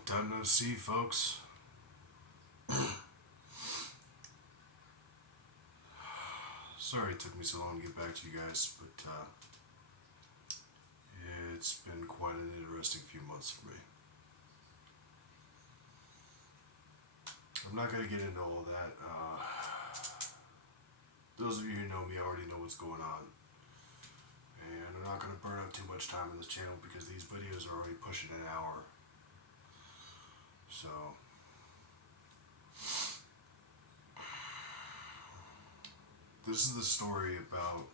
Long time no see, folks. Sorry it took me so long to get back to you guys, but it's been quite an interesting few months for me. I'm not going to get into all that. Those of you who know me already know what's going on. And I'm not going to burn up too much time on this channel because these videos are already pushing an hour. So, this is the story about,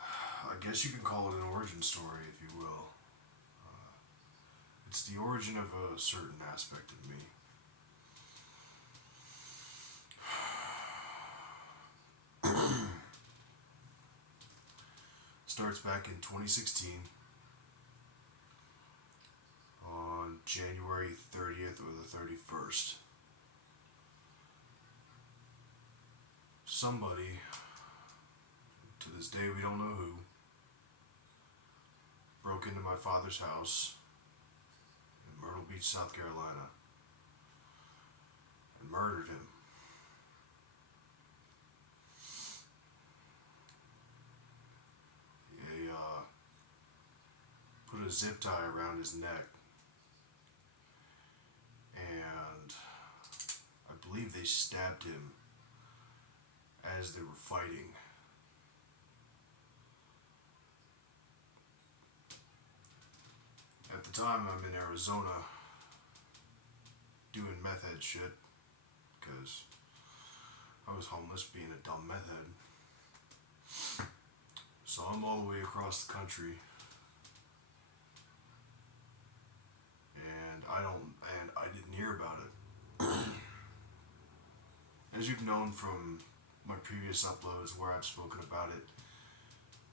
I guess you can call it an origin story, if you will. It's the origin of a certain aspect of me. Starts back in 2016 on January 30th or the 31st. Somebody, to this day we don't know who, broke into my father's house in Myrtle Beach, South Carolina, and murdered him. They put a zip tie around his neck, and I believe they stabbed him as they were fighting. At the time, I'm in Arizona doing meth head shit because I was homeless, being a dumb meth head. So I'm all the way across the country, and I didn't hear about it. As you've known from my previous uploads where I've spoken about it,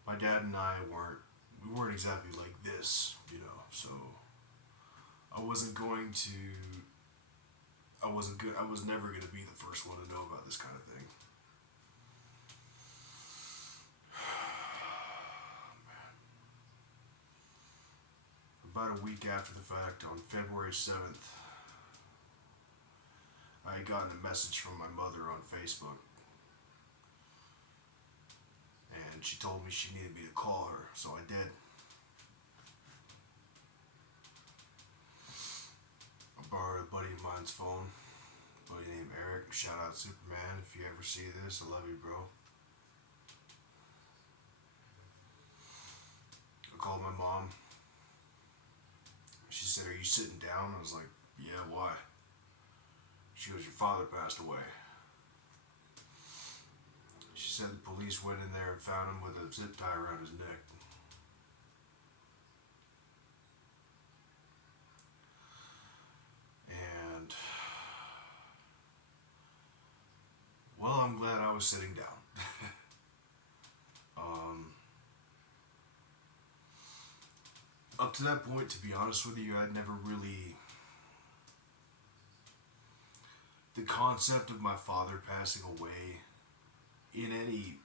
my dad and I weren't exactly like this, you know, so I was never going to be the first one to know about this kind of thing. About a week after the fact, on February 7th, I had gotten a message from my mother on Facebook. And she told me she needed me to call her, so I did. I borrowed a buddy of mine's phone, a buddy named Eric. Shout out Superman, if you ever see this, I love you, bro. I called my mom. She said, "Are you sitting down?" I was like, "Yeah, why?" She goes, "Your father passed away." She said the police went in there and found him with a zip tie around his neck. And, well, I'm glad I was sitting down. Up to that point, to be honest with you, I'd never really... The concept of my father passing away in any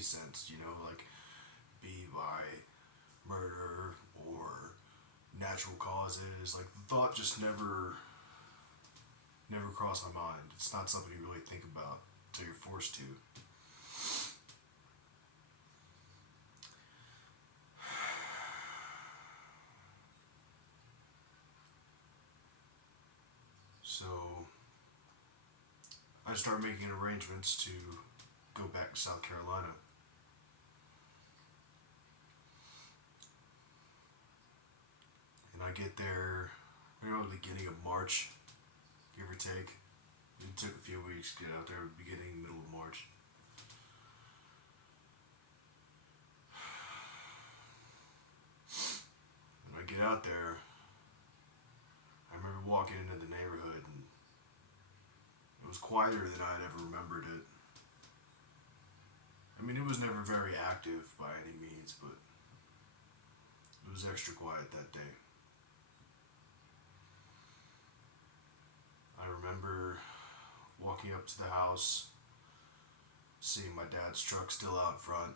sense, you know, like be by murder or natural causes, like the thought just never crossed my mind. It's not something you really think about until you're forced to. So I started making arrangements to go back to South Carolina. And I get there, you know, the beginning of March, give or take. It took a few weeks to get out there, beginning, middle of March. When I get out there, I remember walking into the neighborhood and it was quieter than I'd ever remembered it. I mean, it was never very active by any means, but it was extra quiet that day. I remember walking up to the house, seeing my dad's truck still out front,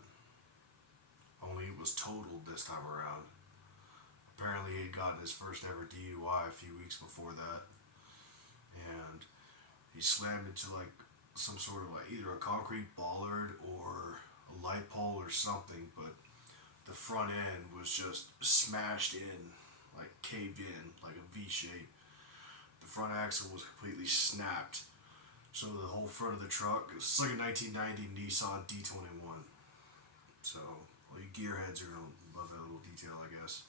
only it was totaled this time around. apparently he had gotten his first ever DUI a few weeks before that, and he slammed into like some sort of like either a concrete bollard or a light pole or something, but the front end was just smashed in, like caved in, like a V shape. The front axle was completely snapped, so the whole front of the truck, it's like a 1990 Nissan D21. So all you gearheads are gonna love that little detail, I guess.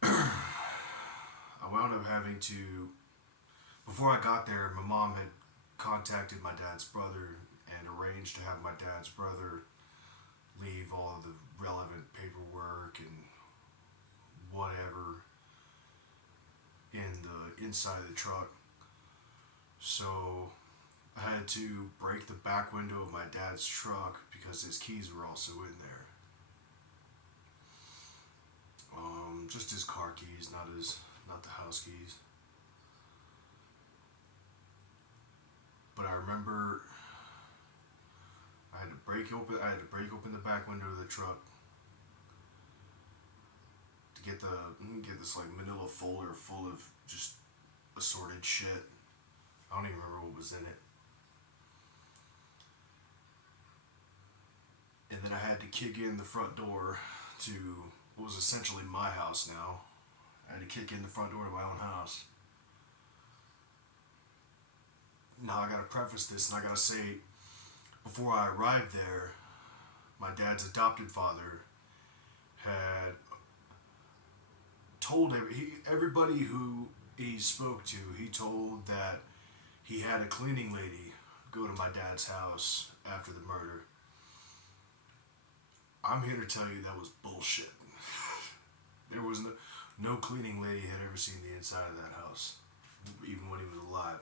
I wound up having to, before I got there, my mom had contacted my dad's brother and arranged to have my dad's brother leave all of the relevant paperwork and whatever in the inside of the truck. So I had to break the back window of my dad's truck because his keys were also in there. Just his car keys, not the house keys. But I remember I had to break open the back window of the truck to get this like manila folder full of just assorted shit. I don't even remember what was in it. And then I had to kick in the front door to what was essentially my house now. I had to kick in the front door to my own house. Now I gotta preface this and I gotta say, before I arrived there, my dad's adopted father had told everybody who he spoke to, he told that he had a cleaning lady go to my dad's house after the murder. I'm here to tell you that was bullshit. There was no cleaning lady had ever seen the inside of that house, even when he was alive.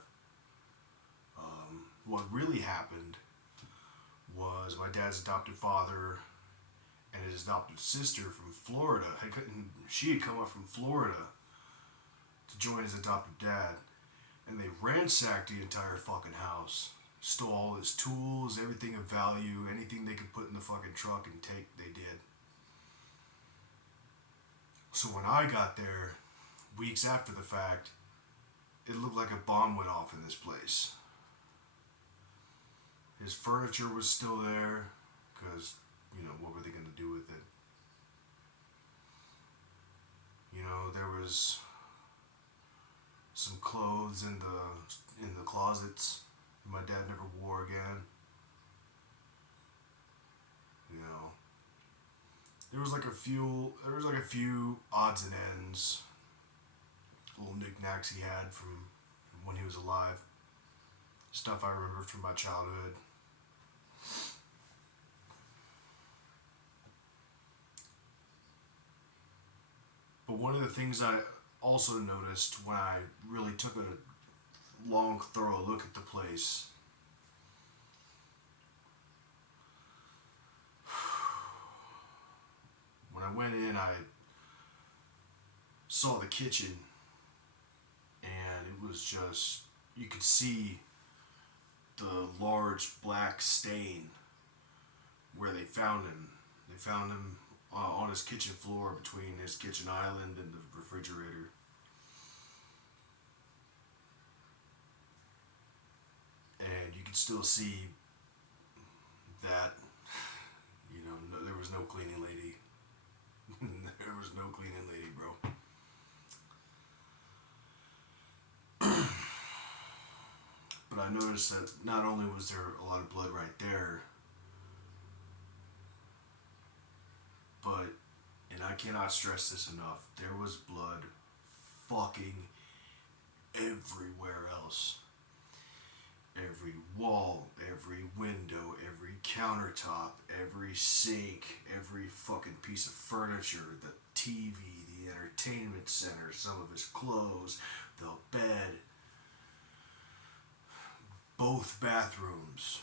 What really happened was my dad's adopted father and his adopted sister from Florida. She had come up from Florida to join his adopted dad, and they ransacked the entire fucking house. Stole all his tools, everything of value, anything they could put in the fucking truck and take, they did. So when I got there, weeks after the fact, it looked like a bomb went off in this place. His furniture was still there, because, what were they going to do with it? There was some clothes in the closets my dad never wore again. There was like a few odds and ends, little knickknacks he had from when he was alive. Stuff I remember from my childhood. But one of the things I also noticed when I really took a long, thorough look at the place, when I went in, I saw the kitchen, and it was just, you could see the large black stain where they found him. They found him on his kitchen floor between his kitchen island and the refrigerator. And you could still see that, there was no cleaning lady. There was no cleaning lady, bro. But I noticed that not only was there a lot of blood right there, but, and I cannot stress this enough, there was blood fucking everywhere else. Every wall, every window, every countertop, every sink, every fucking piece of furniture, the TV, the entertainment center, some of his clothes, the bed, both bathrooms,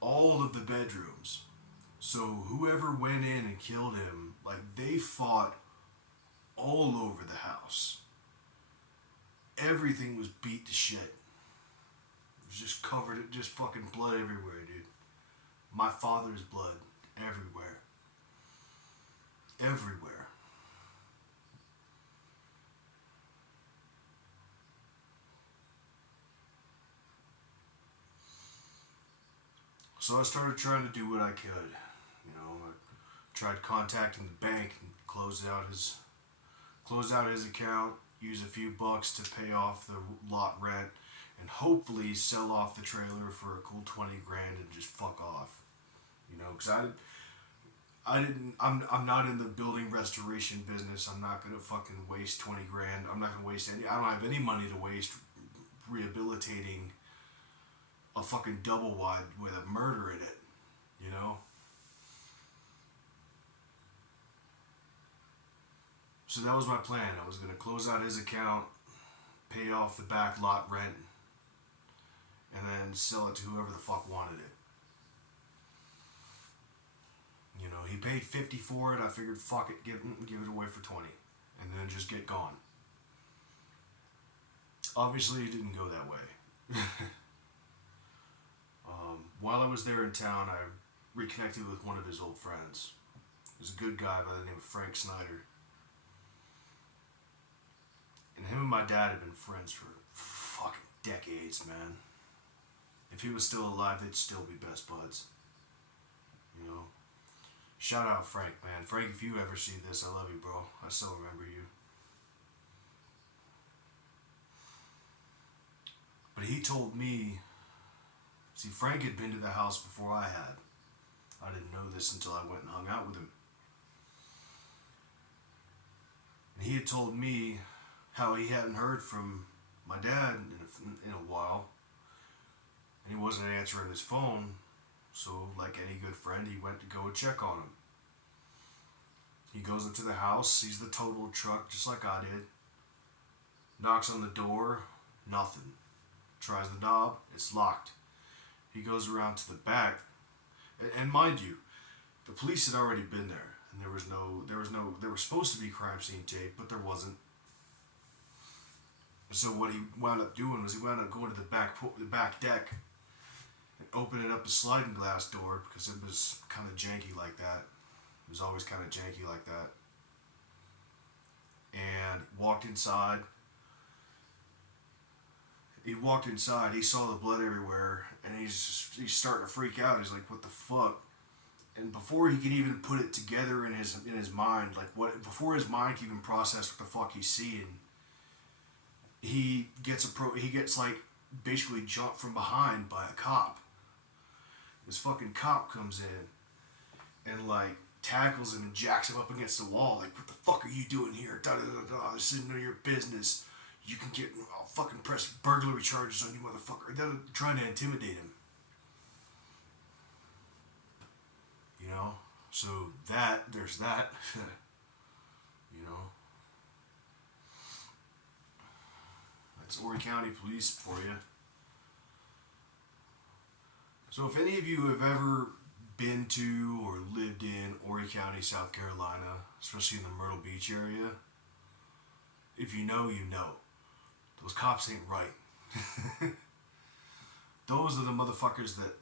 all of the bedrooms. So whoever went in and killed him, they fought all over the house. Everything was beat to shit. It was just covered, just fucking blood everywhere, dude. My father's blood everywhere. everywhere. So I started trying to do what I could. You know, I tried contacting the bank and closed out his account, use a few bucks to pay off the lot rent, and hopefully sell off the trailer for a cool 20 grand and just fuck off. You know, because I'm not in the building restoration business. I'm not gonna fucking waste 20 grand. I'm not gonna waste I don't have any money to waste rehabilitating a fucking double wide with a murder in it, you know? So that was my plan. I was gonna close out his account, pay off the back lot rent, and then sell it to whoever the fuck wanted it. You know, he paid 50 for it. I figured, fuck it, give it away for 20, and then just get gone. Obviously, it didn't go that way. While I was there in town, I reconnected with one of his old friends. He was a good guy by the name of Frank Snyder. And him and my dad had been friends for fucking decades, man. If he was still alive, they'd still be best buds. You know? Shout out Frank, man. Frank, if you ever see this, I love you, bro. I still remember you. But he told me, see, Frank had been to the house before I had. I didn't know this until I went and hung out with him. And he had told me how he hadn't heard from my dad in a while. And he wasn't answering his phone. So, like any good friend, he went to go check on him. He goes up to the house, sees the totaled truck just like I did. Knocks on the door, nothing. Tries the knob, it's locked. He goes around to the back, and mind you, the police had already been there, and there was supposed to be crime scene tape, but there wasn't. So what he wound up doing was he wound up going to the back deck and opening up a sliding glass door because it was kind of janky like that. It was always kind of janky like that. And walked inside. He walked inside, he saw the blood everywhere, and he's starting to freak out. He's like, what the fuck? And before he could even put it together in his mind, before his mind can even process what the fuck he's seeing, he gets like basically jumped from behind by a cop. This fucking cop comes in and like tackles him and jacks him up against the wall. Like, what the fuck are you doing here? Da da da da. This isn't none of your business. You can get, I'll fucking press burglary charges on you, motherfucker. They're trying to intimidate him. You know? So there's that. You know? That's Horry County Police for you. So if any of you have ever been to or lived in Horry County, South Carolina, especially in the Myrtle Beach area, if you know, you know. Those cops ain't right. Those are the motherfuckers that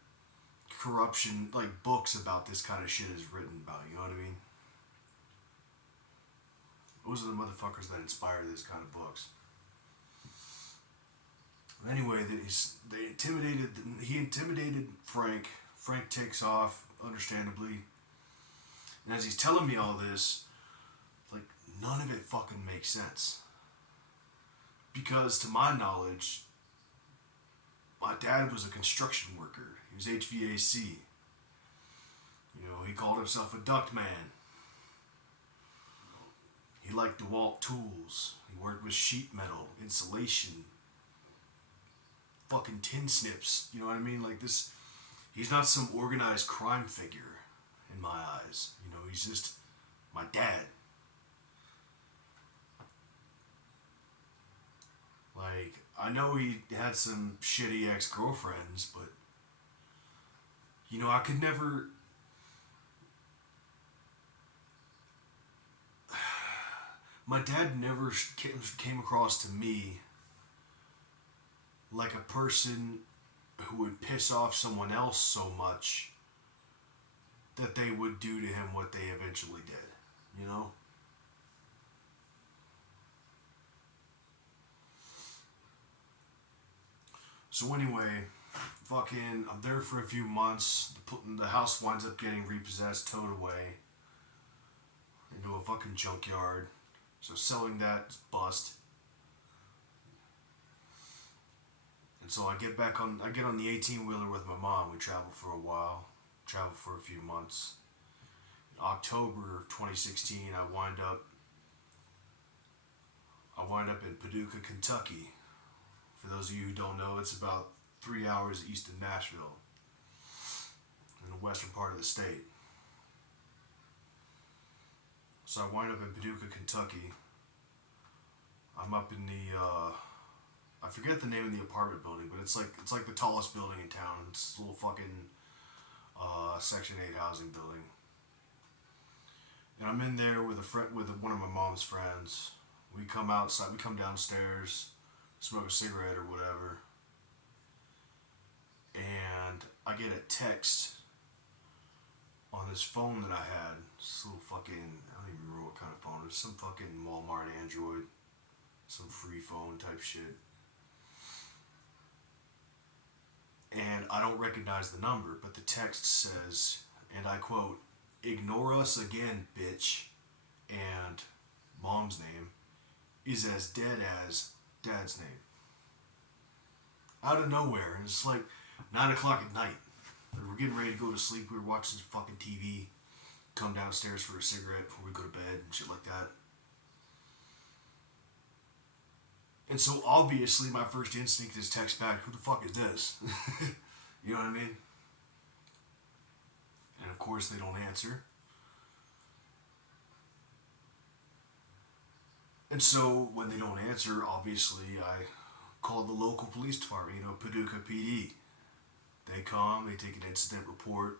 corruption, like books about this kind of shit is written about, you know what I mean? Those are the motherfuckers that inspire this kind of books. Anyway, he intimidated Frank. Frank takes off, understandably. And as he's telling me all this, like, none of it fucking makes sense. Because, to my knowledge, my dad was a construction worker. He was HVAC. You know, he called himself a duct man. He liked DeWalt tools. He worked with sheet metal, insulation, fucking tin snips. You know what I mean? Like this, he's not some organized crime figure in my eyes. You know, he's just my dad. Like, I know he had some shitty ex-girlfriends, but, you know, I could never... My dad never came across to me like a person who would piss off someone else so much that they would do to him what they eventually did. you know? So anyway, fucking, I'm there for a few months. The house winds up getting repossessed, towed away into a fucking junkyard. So selling that is bust. And so I get on the 18-wheeler with my mom. We travel for a while, travel for a few months. In October 2016, I wind up in Paducah, Kentucky. For those of you who don't know, it's about 3 hours east of Nashville, in the western part of the state. So I wind up in Paducah, Kentucky. I'm up in the I forget the name of the apartment building, but it's like the tallest building in town. It's a little fucking Section 8 housing building. And I'm in there with one of my mom's friends. We come outside, we come downstairs, smoke a cigarette or whatever. And I get a text on this phone that I had. This little fucking, I don't even remember what kind of phone. It was some fucking Walmart Android. Some free phone type shit. And I don't recognize the number, but the text says, and I quote, "Ignore us again, bitch." And mom's name is as dead as dad's name. Out of nowhere. And it's like 9 o'clock at night. We're getting ready to go to sleep. We were watching some fucking TV. Come downstairs for a cigarette before we go to bed and shit like that. And so obviously my first instinct is text back, "Who the fuck is this?" You know what I mean? And of course they don't answer. And so when they don't answer, obviously I call the local police department, Paducah PD. They come, they take an incident report,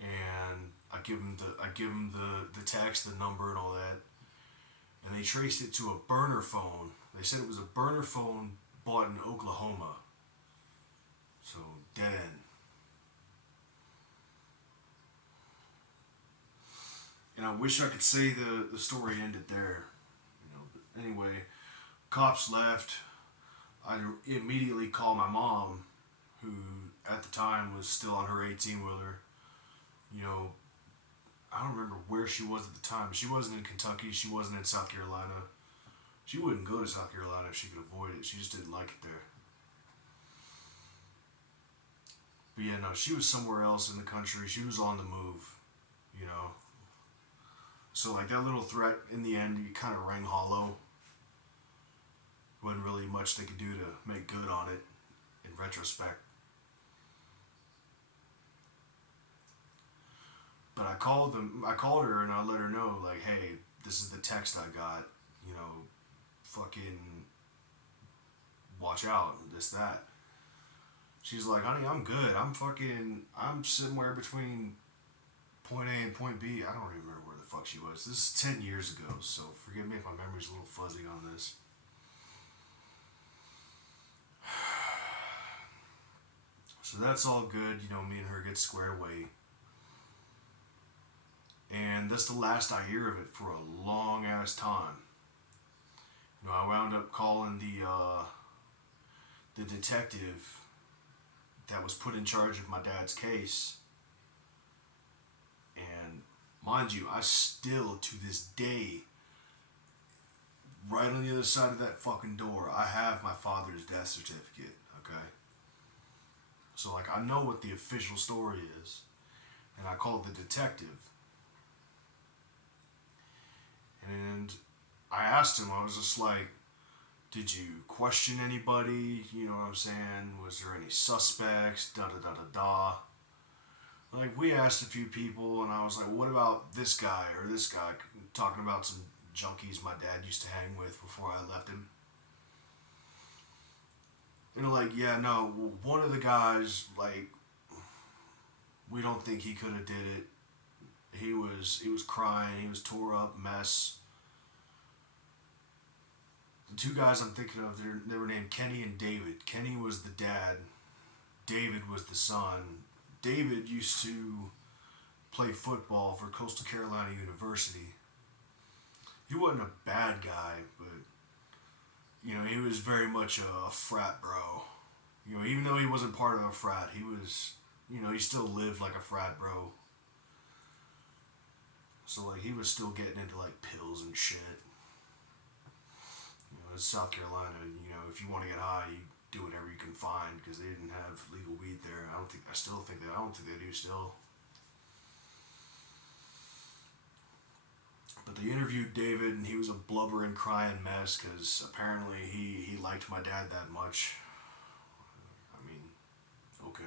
and I give them the text, the number, and all that. And they traced it to a burner phone. They said it was a burner phone bought in Oklahoma. So, dead end. And I wish I could say the story ended there. But anyway, cops left. I immediately called my mom, who at the time was still on her 18-wheeler. I don't remember where she was at the time. She wasn't in Kentucky. She wasn't in South Carolina. She wouldn't go to South Carolina if she could avoid it. She just didn't like it there. But yeah, no, she was somewhere else in the country. She was on the move, So like that little threat, in the end, it kind of rang hollow. Wasn't really much they could do to make good on it in retrospect. But I called her and I let her know, like, "Hey, this is the text I got, fucking watch out, this, that." She's like, "Honey, I'm good. I'm somewhere between point A and point B." I don't even remember where the fuck she was. This is 10 years ago, so forgive me if my memory's a little fuzzy on this. So that's all good, me and her get squared away. And that's the last I hear of it for a long ass time. I wound up calling the detective that was put in charge of my dad's case. And mind you, I still, to this day, right on the other side of that fucking door, I have my father's death certificate, okay? So, like, I know what the official story is. And I called the detective. And I asked him, I was just like, "Did you question anybody? You know what I'm saying? Was there any suspects? Da da da da da." Like, we asked a few people, and I was like, "What about this guy or this guy?" Talking about some junkies my dad used to hang with before I left him. And like, "Yeah, no, one of the guys, like, we don't think he could have did it. He was crying, he was tore up, mess." The two guys I'm thinking of, they were named Kenny and David. Kenny was the dad. David was the son. David used to play football for Coastal Carolina University. He wasn't a bad guy, but you know, he was very much a frat bro. You know, even though he wasn't part of a frat, he was, you know, he still lived like a frat bro. So like he was still getting into like pills and shit. You know, it's South Carolina. You know, if you want to get high, you do whatever you can find because they didn't have legal weed there. I don't think they do still. But they interviewed David, and he was a blubbering, crying mess because apparently he liked my dad that much. I mean, okay.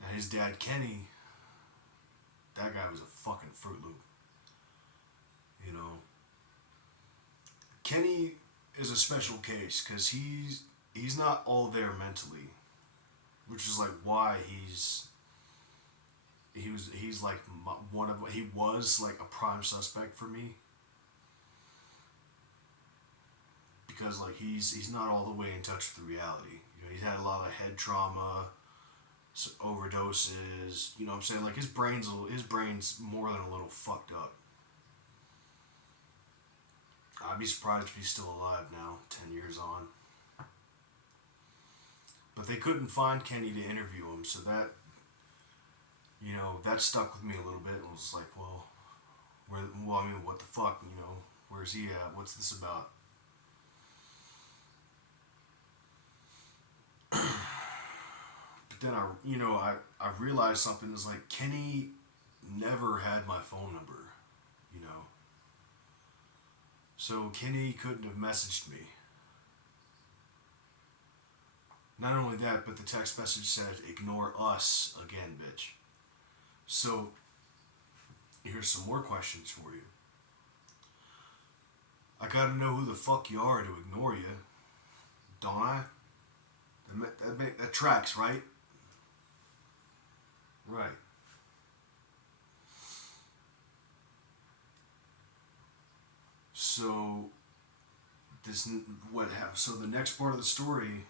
Now his dad, Kenny, that guy was a fucking Fruit Loop. You know, Kenny is a special case because he's not all there mentally, which is like why he's like he was like a prime suspect for me, because like he's not all the way in touch with the reality. You know, he's had a lot of head trauma, overdoses. You know what I'm saying? Like his brain's more than a little fucked up. I'd be surprised if he's still alive now, 10 years on. But they couldn't find Kenny to interview him, so that, you know, that stuck with me a little bit. It was like, well, I mean, what the fuck, you know, where's he at? What's this about? But then I realized something is like Kenny never had my phone number, you know. So Kenny couldn't have messaged me. Not only that, but the text message said, "Ignore us again, bitch." So here's some more questions for you. I gotta know who the fuck you are to ignore you, don't I? That tracks, right? Right. So so the next part of the story,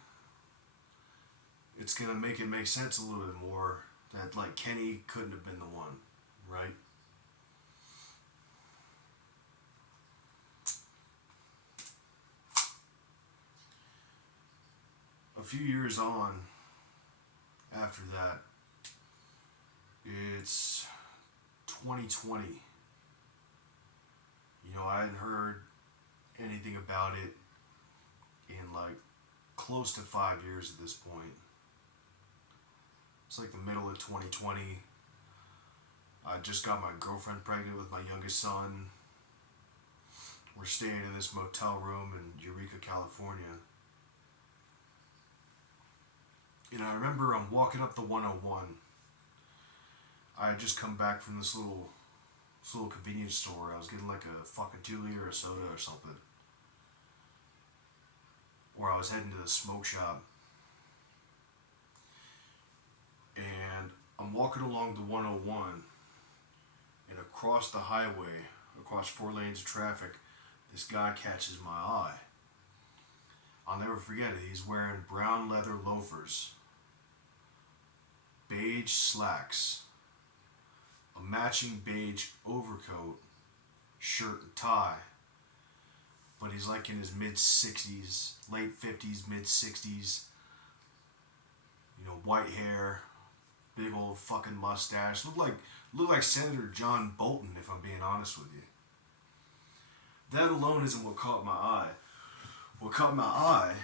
it's gonna make it make sense a little bit more that like Kenny couldn't have been the one, right? A few years on after that, it's 2020. You know, I hadn't heard anything about it in like close to 5 years at this point. It's like the middle of 2020. I just got my girlfriend pregnant with my youngest son. We're staying in this motel room in Eureka, California. And I remember I'm walking up the 101. I had just come back from this little convenience store. I was getting like a fucking 2-liter of soda or something. Or I was heading to the smoke shop. And I'm walking along the 101, and across the highway, across 4 lanes of traffic, this guy catches my eye. I'll never forget it. He's wearing brown leather loafers, beige slacks, a matching beige overcoat, shirt and tie. But he's like in his mid-60s, late 50s, mid-60s. You know, white hair, big old fucking mustache. Looked like Senator John Bolton, if I'm being honest with you. That alone isn't what caught my eye. What caught my eye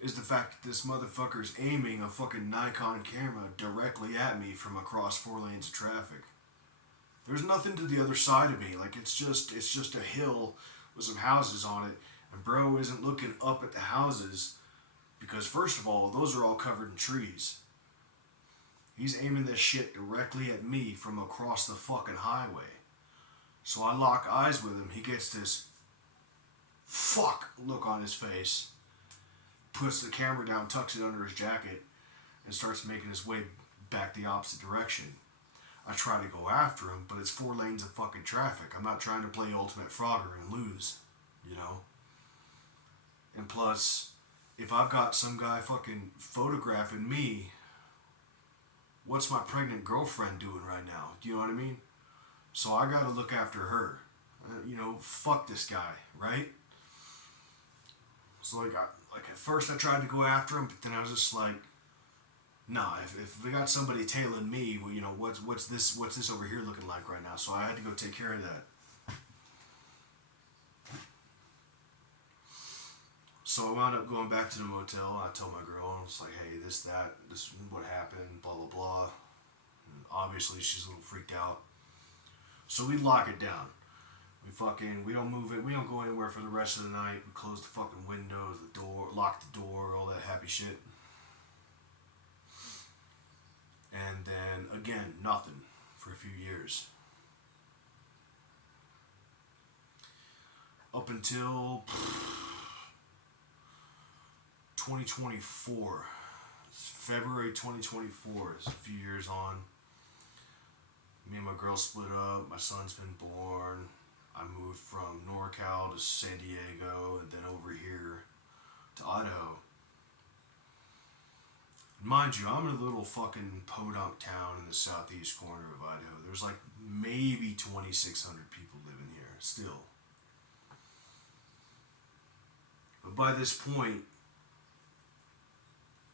is the fact that this motherfucker's aiming a fucking Nikon camera directly at me from across 4 lanes of traffic. There's nothing to the other side of me. Like, it's just a hill with some houses on it, and bro isn't looking up at the houses because, first of all, those are all covered in trees. He's aiming this shit directly at me from across the fucking highway. So I lock eyes with him. He gets this fuck look on his face, puts the camera down, tucks it under his jacket, and starts making his way back the opposite direction. I try to go after him, but it's 4 lanes of fucking traffic. I'm not trying to play ultimate frogger and lose, you know? And plus, if I've got some guy fucking photographing me what's my pregnant girlfriend doing right now? Do you know what I mean? So I got to look after her. Fuck this guy, right? So like at first I tried to go after him, but then I was just like, nah. If we got somebody tailing me, well, what's this over here looking like right now? So I had to go take care of that. So I wound up going back to the motel. I told my girl, I was like, hey, this is what happened, blah, blah, blah. And obviously, she's a little freaked out. So we lock it down. We don't move it. We don't go anywhere for the rest of the night. We close the fucking windows, the door, lock the door, all that happy shit. And then, again, nothing for a few years. Up until 2024. February 2024. It's a few years on. Me and my girl split up. My son's been born. I moved from NorCal to San Diego and then over here to Idaho. Mind you, I'm in a little fucking podunk town in the southeast corner of Idaho. There's like maybe 2,600 people living here still. But by this point,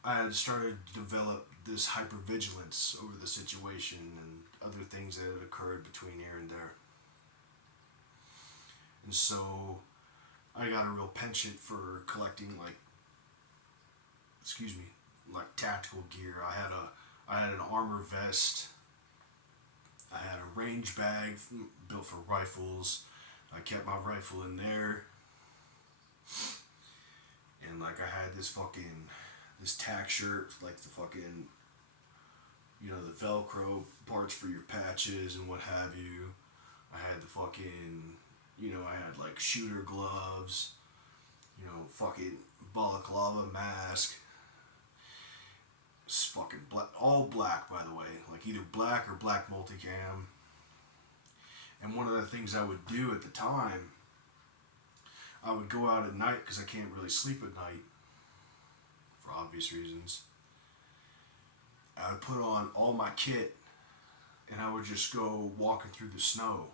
I had started to develop this hypervigilance over the situation and other things that had occurred between here and there. And so I got a real penchant for collecting like tactical gear. I had an armor vest. I had a range bag built for rifles. I kept my rifle in there. And like I had this tack shirt, like the fucking, the Velcro parts for your patches and what have you. I had the fucking, I had like shooter gloves, fucking balaclava mask. It's fucking black, all black, by the way, like either black or black multicam. And one of the things I would do at the time, I would go out at night because I can't really sleep at night for obvious reasons. I would put on all my kit and I would just go walking through the snow,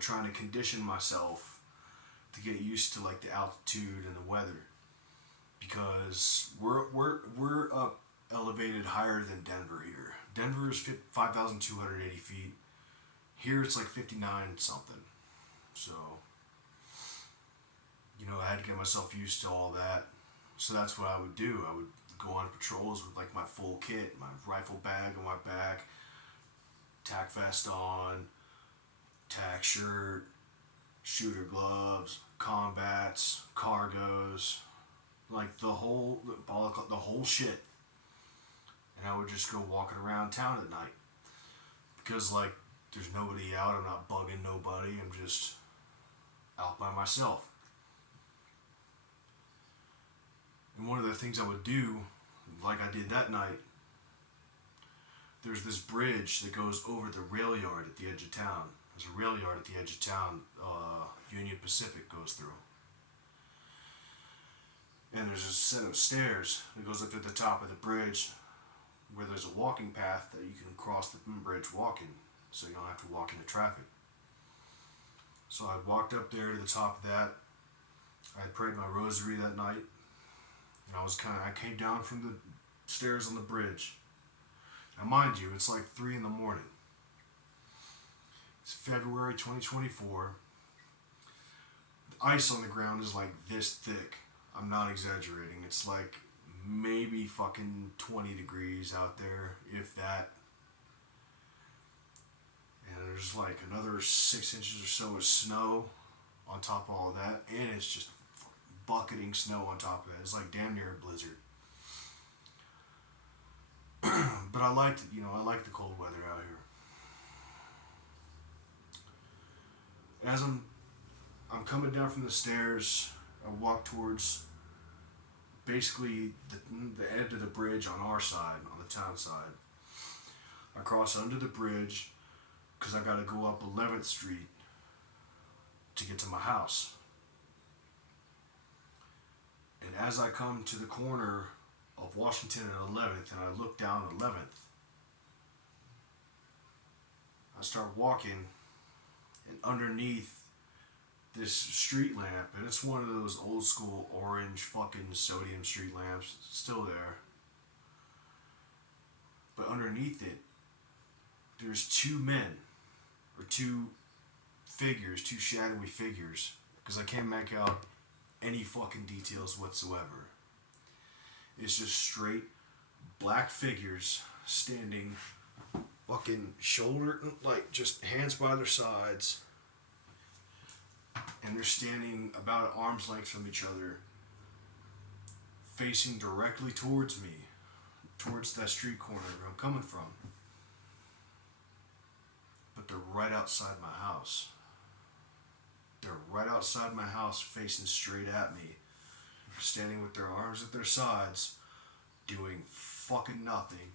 trying to condition myself to get used to like the altitude and the weather, because we're up elevated higher than Denver here. Denver is 5,280 feet. Here it's like 59 something. So, I had to get myself used to all that. So that's what I would do. I would go on patrols with like my full kit, my rifle bag on my back, tack vest on, tack shirt, shooter gloves, combats, cargos, like the whole shit. And I would just go walking around town at night because like there's nobody out. I'm not bugging nobody. I'm just out by myself. And one of the things I would do, like I did that night, there's this bridge that goes over the rail yard at the edge of town. There's a rail yard at the edge of town, Union Pacific goes through. And there's a set of stairs that goes up to the top of the bridge where there's a walking path that you can cross the bridge walking, so you don't have to walk into traffic. So I walked up there to the top of that. I had prayed my rosary that night. And I came down from the stairs on the bridge. Now mind you, it's like 3 in the morning. It's February 2024. The ice on the ground is like this thick. I'm not exaggerating. It's like maybe fucking 20 degrees out there, if that. And there's like another 6 inches or so of snow on top of all of that. And it's just bucketing snow on top of that. It's like damn near a blizzard. But I liked it, I like the cold weather out here. As I'm coming down from the stairs, I walk towards basically the edge of the bridge on our side, on the town side. I cross under the bridge because I gotta go up 11th Street to get to my house. And as I come to the corner of Washington and 11th, and I look down 11th, I start walking, and underneath this street lamp, and it's one of those old school orange fucking sodium street lamps, it's still there. But underneath it, there's two men, or two figures, two shadowy figures, because I can't make out any fucking details whatsoever. It's just straight black figures standing fucking shoulder, like just hands by their sides, and they're standing about at arm's length from each other, facing directly towards me, towards that street corner where I'm coming from. But they're right outside my house. They're right outside my house, facing straight at me, standing with their arms at their sides, doing fucking nothing,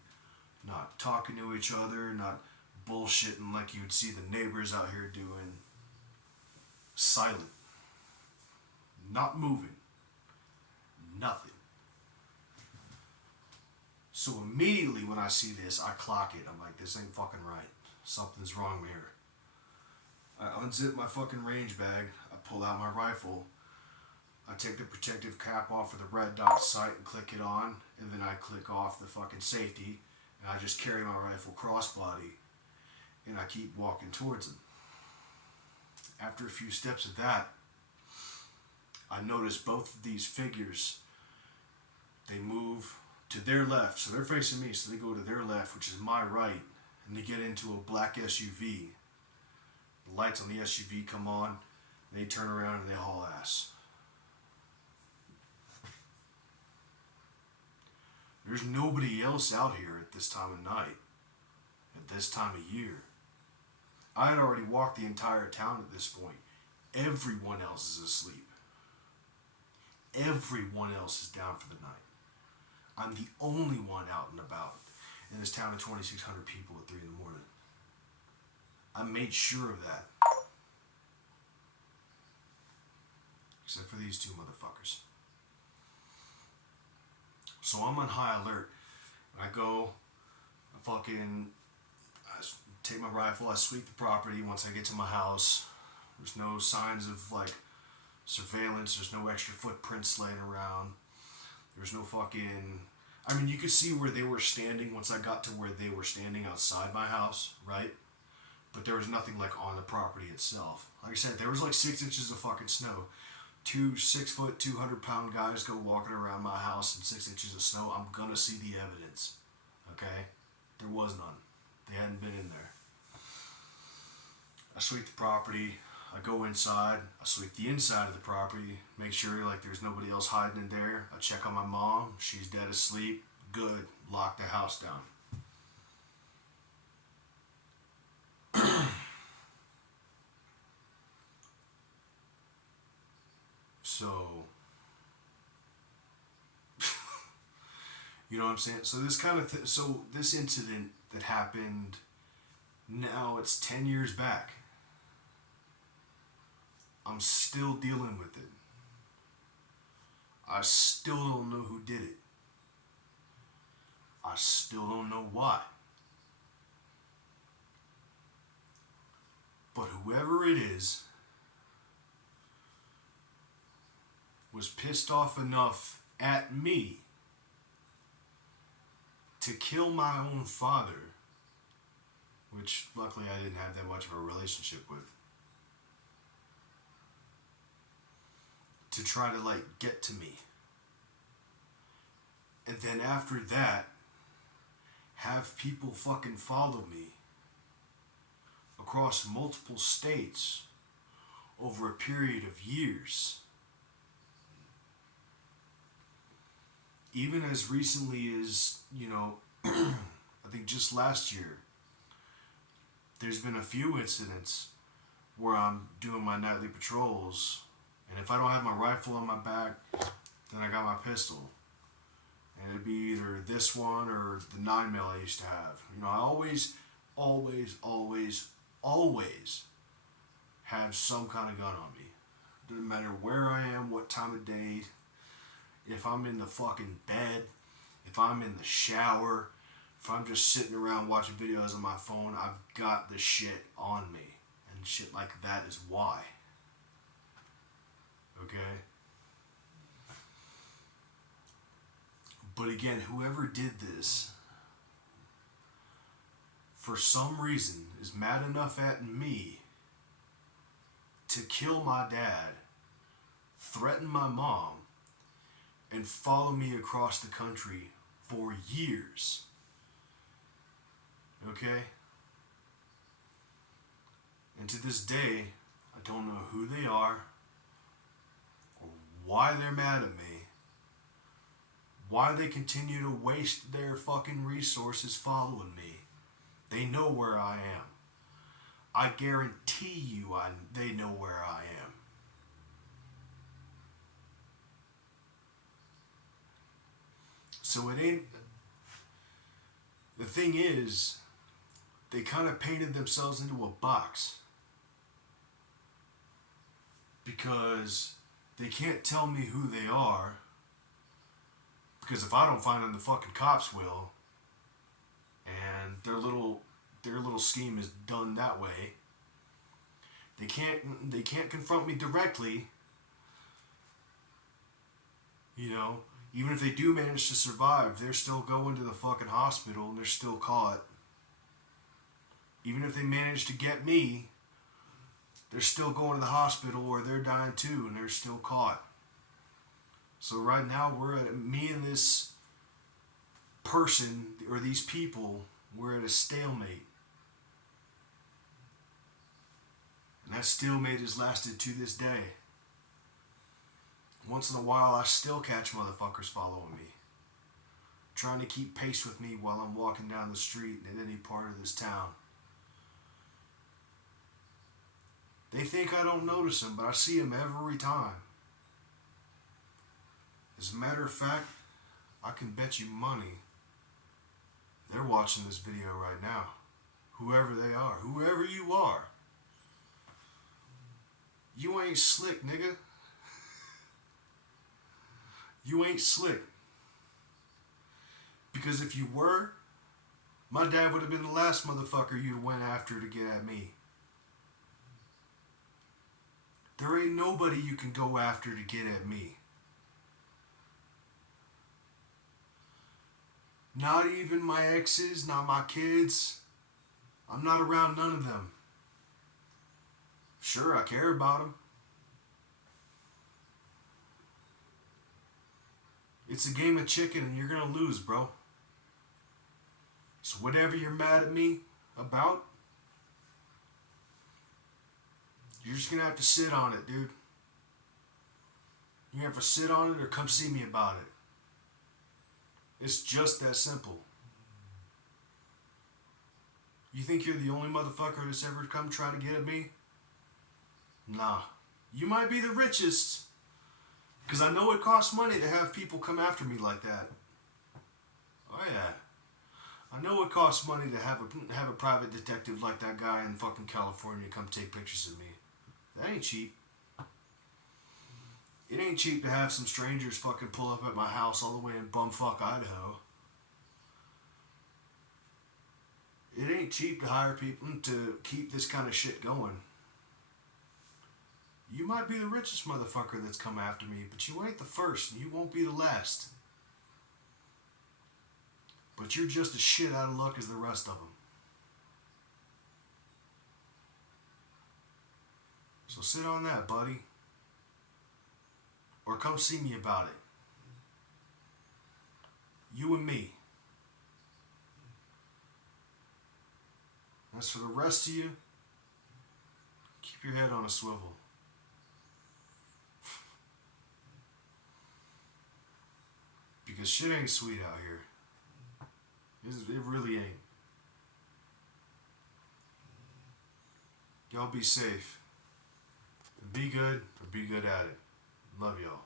not talking to each other, not bullshitting like you would see the neighbors out here doing. Silent. Not moving. Nothing. So immediately when I see this, I clock it. I'm like, this ain't fucking right. Something's wrong here. I unzip my fucking range bag. I pull out my rifle. I take the protective cap off of the red dot sight and click it on. And then I click off the fucking safety. And I just carry my rifle crossbody. And I keep walking towards them. After a few steps of that, I notice both of these figures, they move to their left. So they're facing me, so they go to their left, which is my right. And they get into a black SUV. The lights on the SUV come on, and they turn around and they haul ass. There's nobody else out here at this time of night, at this time of year. I had already walked the entire town at this point. Everyone else is asleep. Everyone else is down for the night. I'm the only one out and about in this town of 2,600 people at 3 in the morning. I made sure of that. Except for these two motherfuckers. So I'm on high alert. And I go, I take my rifle, I sweep the property once I get to my house. There's no signs of like surveillance, there's no extra footprints laying around. There's no fucking... I mean, you could see where they were standing once I got to where they were standing outside my house, right? But there was nothing like on the property itself. Like I said, there was like 6 inches of fucking snow. 2 6-foot, 200-pound guys go walking around my house in 6 inches of snow. I'm gonna see the evidence, okay? There was none. They hadn't been in there. I sweep the property. I go inside. I sweep the inside of the property. Make sure like there's nobody else hiding in there. I check on my mom. She's dead asleep. Good. Lock the house down. So, you know what I'm saying? So this kind of so this incident that happened, now it's 10 years back. I'm still dealing with it. I still don't know who did it. I still don't know why. But whoever it is was pissed off enough at me to kill my own father, which luckily I didn't have that much of a relationship with, to try to like get to me. And then after that, have people fucking follow me across multiple states over a period of years. Even as recently as, I think just last year, there's been a few incidents where I'm doing my nightly patrols, and if I don't have my rifle on my back, then I got my pistol. And it'd be either this one or the 9mm I used to have. I always have some kind of gun on me. Doesn't matter where I am, what time of day, if I'm in the fucking bed, if I'm in the shower, if I'm just sitting around watching videos on my phone, I've got the shit on me. And shit like that is why. Okay? But again, whoever did this, for some reason, is mad enough at me to kill my dad, threaten my mom, and follow me across the country for years. Okay? And to this day, I don't know who they are, or why they're mad at me, why they continue to waste their fucking resources following me. They know where I am. I guarantee you they know where I am. So it ain't... The thing is, they kind of painted themselves into a box. Because they can't tell me who they are. Because if I don't find them, the fucking cops will. And their little scheme is done that way. They can't confront me directly. You know, even if they do manage to survive, they're still going to the fucking hospital and they're still caught. Even if they manage to get me, they're still going to the hospital or they're dying too and they're still caught. So right now me and this person or these people, we're at a stalemate. And that stalemate has lasted to this day. Once in a while I still catch motherfuckers following me, trying to keep pace with me while I'm walking down the street in any part of this town. They think I don't notice them, but I see them every time. As a matter of fact, I can bet you money they're watching this video right now. Whoever they are, whoever you are. You ain't slick, nigga. You ain't slick. Because if you were, my dad would have been the last motherfucker you'd went after to get at me. There ain't nobody you can go after to get at me. Not even my exes, not my kids. I'm not around none of them. Sure, I care about them. It's a game of chicken and you're gonna lose, bro. So whatever you're mad at me about, you're just gonna have to sit on it, dude. You have to sit on it or come see me about it. It's just that simple. You think you're the only motherfucker that's ever come try to get at me? Nah. You might be the richest. Because I know it costs money to have people come after me like that. Oh yeah. I know it costs money to have a private detective like that guy in fucking California come take pictures of me. That ain't cheap. It ain't cheap to have some strangers fucking pull up at my house all the way in bumfuck Idaho. It ain't cheap to hire people to keep this kind of shit going. You might be the richest motherfucker that's come after me, but you ain't the first, and you won't be the last. But you're just as shit out of luck as the rest of them. So sit on that, buddy. Or come see me about it. You and me. As for the rest of you, keep your head on a swivel. Because shit ain't sweet out here. It really ain't. Y'all be safe. Be good or be good at it. Love y'all.